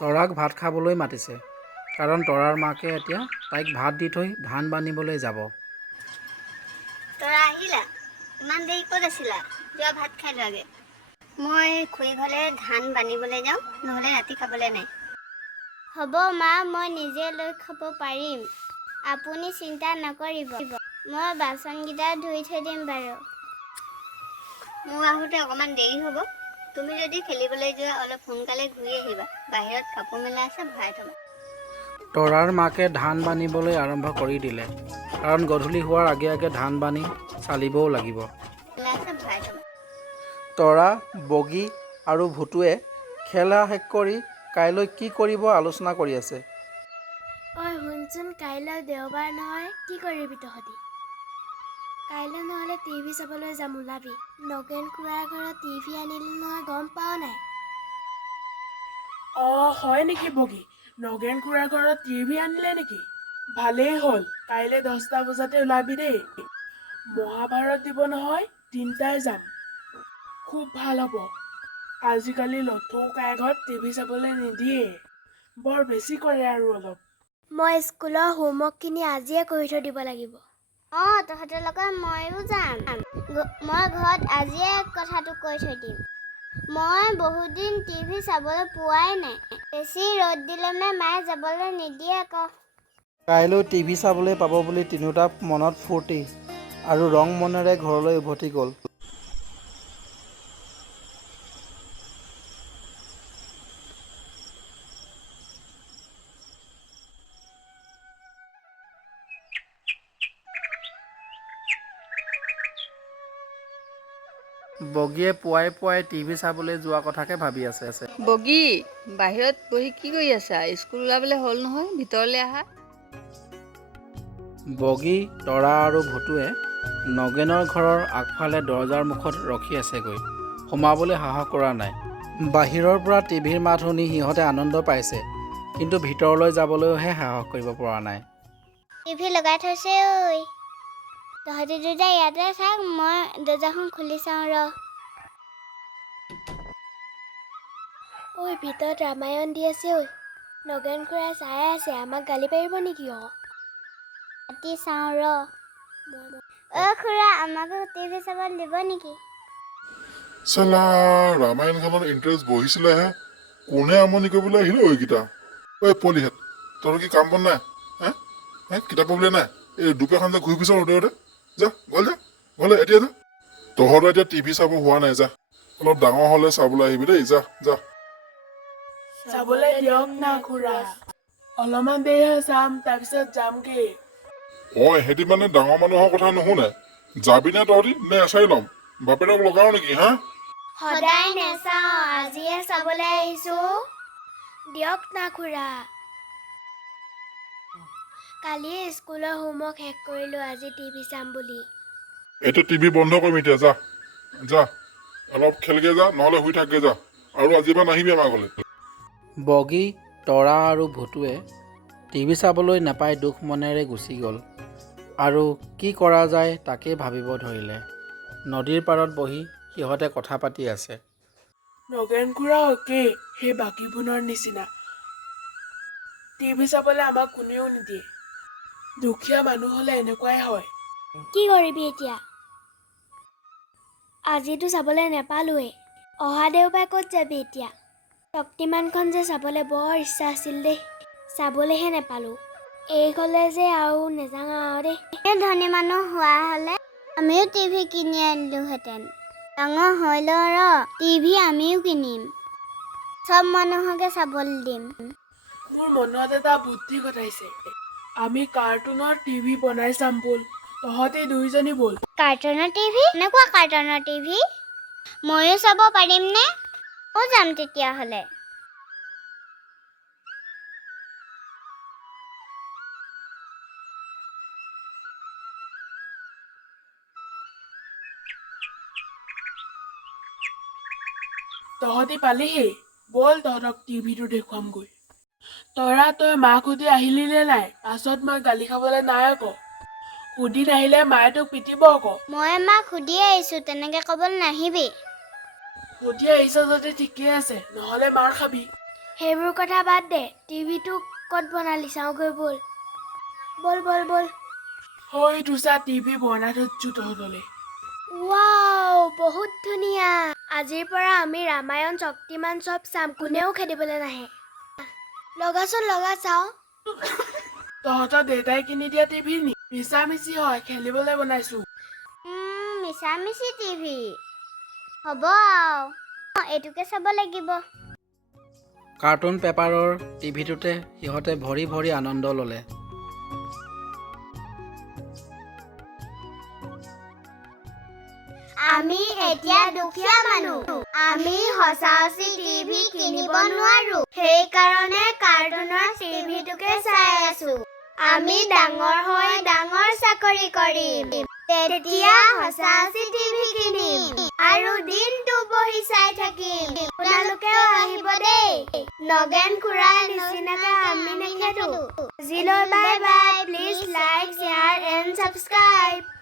তৰাক ভাত খাবলৈ মাতিছে কাৰণ তৰাৰ মাকে এতিয়া তাইক ভাত দি থৈ ধান বান্ধিবলৈ যাব। তৰা আহিলা? ইমান দেৰি ক'ত আছিলা? যোৱা ভাত খাই লোৱাগে। মই খুৰী ঘৰলে ধান বান্ধিবলৈ যাওঁ, নহ'লে ৰাতি খাবলৈ নাই। হ'ব মা, মই নিজে লৈ খাব পাৰিম। আপুনি চিন্তা নকৰিব। মই বাচনকেইটা ধুই থৈ দিম বাৰু। মোৰ আহোঁতে অকণমান দেৰি হ'ব। তুমি যদি খেলিবলৈ যোৱা অলপ সোনকালে ঘূৰি আহিবা। বাহিৰত কাপোৰ মেলা আছে, ভৰাই থ'বা। তৰাৰ মাকে ধান বান্ধিবলৈ আৰম্ভ কৰি দিলে কাৰণ গধূলি হোৱাৰ আগে আগে ধান বান্ধি চালিবও লাগিব। তৰা, বগী আৰু ভুতুৱে খেলা শেষ কৰি কাইলৈ কি কৰিব আলোচনা কৰি আছে। ঐ শুনচোন, কাইলৈ দেওবাৰ নহয়, কি কৰিবি তহঁতি? কাইলৈ নহ'লে টিভি চাবলৈ যাম, ওলাবি। নগেন খুৰাৰ ঘৰত টিভি আনিলে নহয়, গম পাৱ নাই? হয় নেকি বগী? নগেন খুৰাৰ ঘৰত টিভি আনিলে নেকি? ভালেই হ'ল, কাইলৈ 10টা বজাতে ওলাবি দেই। মহাভাৰত দিব নহয়, 3টাই যাম। খুব ভাল হ'ব। আজিকালি লথৌ কাইঘৰত টিভি চাবলৈ নিদিয়ে, বৰ বেছি কৰে আৰু অলপ। মই স্কুলৰ হোমৱৰ্কখিনি আজিয়ে কৰি থৈ দিব লাগিব। তহঁতৰ লগত ময়ো যাম। মই ঘৰত আজিয়ে কথাটো কৈ থৈ দিম। মই বহুত দিন টিভি চাবলৈ পোৱাই নাই। বেছি ৰ'দ দিলে মায়ে যাবলৈ নিদিয়ে আকৌ। কাইলৈ টিভি চাবলৈ পাব বুলি তিনিওটা মনত ফূৰ্তি আৰু ৰং মনেৰে ঘৰলৈ উভতি গ'ল। বগীয়ে পুৱাই পুৱাই টিভি চাবলৈ যোৱা কথাকে ভাবি আছে। বগী, বাহিৰত বহি কি কৰি আছা? স্কুল ওলাবলৈ হ'ল নহয়, ভিতৰলৈ আহা। বগী, তৰা আৰু ভুতুৱে নগেনৰ ঘৰৰ আগফালে দৰজাৰ মুখত ৰখি আছেগৈ। সোমাবলৈ সাহস কৰা নাই। বাহিৰৰ পৰা টিভিৰ মাত শুনি সিহঁতে আনন্দ পাইছে, কিন্তু ভিতৰলৈ যাবলৈহে সাহস কৰিব পৰা নাই। টিভি লগাই থৈছে ঐ। তহঁতি দুটা ইয়াতে থাক, মই দৰ্জাখন খুলি চাওঁ ৰ। ঐ, ভিতৰত ৰামায়ণ দি আছে ঐ। নগেন খুৰাই চাই আছে, আমাক গালি পাৰিব নেকি? ৰাতি চাওঁ ৰ। খুৰা, আমাকো টিভি চাব দিব নেকি? চালা, ৰামায়ণখনত ইণ্টাৰেষ্ট বহিছিলেহে, কোনে আমনি কৰিবলৈ আহিলে এইকেইটা? ঐ পলিহেঁত, তহঁতৰ কি কাম বন নাই? কিতাপ পঢ়িবলৈ নাই? এই দুপৰীয়াখন যে ঘূৰি ফুৰিছ ৰ'দে ৰ'দে, যা ঘৰলে এতিয়া যা। তহঁতৰ এতিয়া টিভি চাব হোৱা নাই, যা। অলপ ডাঙৰ হ'লে চাবলৈ আহিবি দেই, যা যা। চাবলৈ দিয়ক না খুৰা, অলপমান দেৰিহে চাম, তাৰপিছত যামগে। এহেঁতি মানে ডাঙৰ মানুহৰ কথা নুশুনে। যাবি নে তহঁতি নে এচাৰি ল'ম? বাপেৰক লগাও নেকি হা? সদায় নেচাওঁ, আজিয়ে চাবলৈ আহিছো। দিয়ক না খুৰা। কালিয়ে স্কুলৰ হোমৱৰ্ক শেষ কৰিলোঁ, আজি টিভি চাম বুলি। এইটো টিভি বন্ধ কৰিম এতিয়া, যা যা। অলপ খেলগে যা, নহ'লে শুই থাকগে যা। আৰু আজিৰ পৰা নাহিবি আমাৰ ঘৰলৈ। বগী, তৰা আৰু ভুতুৱে টিভি চাবলৈ নাপাই দুখ মনেৰে গুচি গ'ল আৰু কি কৰা যায় তাকেই ভাবিব ধৰিলে। নদীৰ পাৰত বহি সিহঁতে কথা পাতি আছে। নগেন খুৰা একেই, সেই বাকীবোৰৰ নিচিনা। টিভি চাবলৈ আমাক কোনেও নিদিয়ে। দুখীয়া মানুহ হ'লে এনেকুৱাই হয়। কি কৰিবি এতিয়া? আজিতো চাবলৈ নেপালোৱে। অহা দেওবাৰে ক'ত যাবি এতিয়া? শক্তিমানখন যে চাবলৈ বৰ ইচ্ছা আছিল দেই, চাবলৈহে নেপালোঁ। এই গ'লে যে আৰু নেযাওঁ আৰু দেই। ধনী মানুহ হোৱা হ'লে আমিও টিভি কিনি আনিলোহেঁতেন। ডাঙৰ হৈ লওঁ ৰ, টিভি আমিও কিনিম। চব মানুহকে চাবলৈ দিম। মোৰ মনত এটা বুদ্ধি ঘটাইছে। আমি কাৰ্টুনৰ টিভি বনাই চাম ব'ল। তহঁতি দুইজনী ব'ল। কাৰ্টুনৰ টিভি? এনেকুৱা কাৰ্টুনৰ টিভি? ময়ো চাব পাৰিমনে? ময়ো যাম তেতিয়াহ'লে। তহঁতি পালিহি, ব'ল তহঁতক টিভিটো দেখুৱামগৈ। তৰা, তই মাক সুধি আহিলি নে নাই? পাছত মই গালি খাবলৈ নাই আকৌ। সুধি নাহিলে মায়ে তোক পিটিব আকৌ। মই মাক সুধি আহিছোঁ, তেনেকৈ ক'বলৈ নাহিবি। সুধি আহিছ যদি ঠিকেই আছে, নহ'লে মাৰ খাবি। সেইবোৰ কথা বাদ দে, টিভিটো ক'ত বনালি চাওঁগৈ ব'ল। ব'ল ব'ল ব'ল। হয়তো চা টিভি বনাই থৈছো তহঁতলে। ৱাও, বহুত ধুনীয়া। আজিৰ পৰা আমি ৰামায়ণ শক্তিমান চব চাম, কোনেও খেদিবলৈ নাহে। লগাচোন লগা চাওঁ। তহঁতৰ দেউতাই কিনি দিয়া টিভি নি? মিছামিছি হয়, খেলিবলৈ বনাইছো। মিছামিছি টিভি হ'ব আৰু এইটোকে চাব লাগিব। কাৰ্টুন পেপাৰৰ টিভিটোতে সিহঁতে ভৰি ভৰি আনন্দ ল'লে। আমি এতিয়া দুখীয়া মানুহ, আমি সঁচা-সঁচি টিভি কিনিব নোৱাৰো, সেইকাৰণে কাৰ্টুনৰ টিভিটোকে চাই আছো। আমি ডাঙৰ হৈ ডাঙৰ চাকৰি কৰিম, তেতিয়া সঁচা-সঁচি টিভি কিনিম আৰু দিনটো বহি চাই থাকিম। আপোনালোকেও আহিব দেই, নগেন খুৰাৰ নিচিনাকে আমি নেখেদো। আজিলৈ bye bye, please like, share and subscribe.